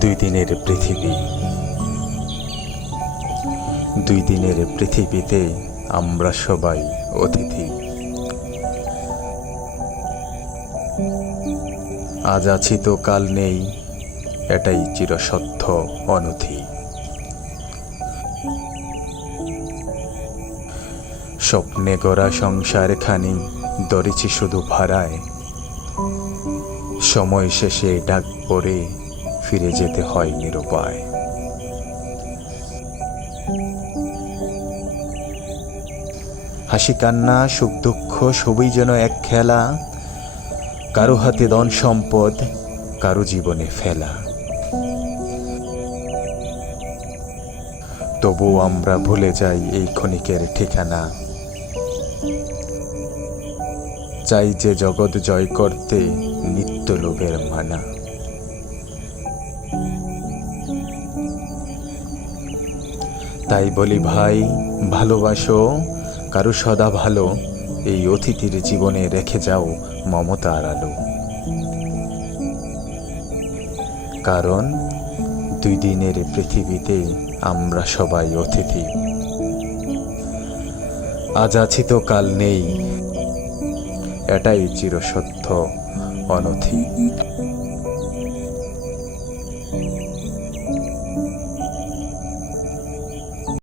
দুই দিনের পৃথিবী, দুই দিনের পৃথিবীতে আমরা সবাই অতিথি। আজ আছি তো কাল নেই, এটাই চিরসত্য অনথি। স্বপ্নে গড়া সংসারখানি ধরেছি শুধু ভাড়ায়, সময় শেষে ডাক পড়ে ফিরে যেতে হয় নিরুপায়। হাসি কান্না সুখ দুঃখ সবই যেন এক খেলা, কারো হাতে ধন সম্পদ, কারো জীবনে ফেলা। তবু আমরা ভুলে যাই এই ক্ষণিকের ঠিকানা, চাই যে জগৎ জয় করতে নিত্য লোভের মানা। তাই বলি ভাই, ভালোবাসো, কারো সদা ভালো, এই অতিথির জীবনে রেখে যাও মমতার আলো। কারণ দুই দিনের পৃথিবীতে আমরা সবাই অতিথি। আজ আছি তো কাল নেই, এটাই চিরসত্য অনথি।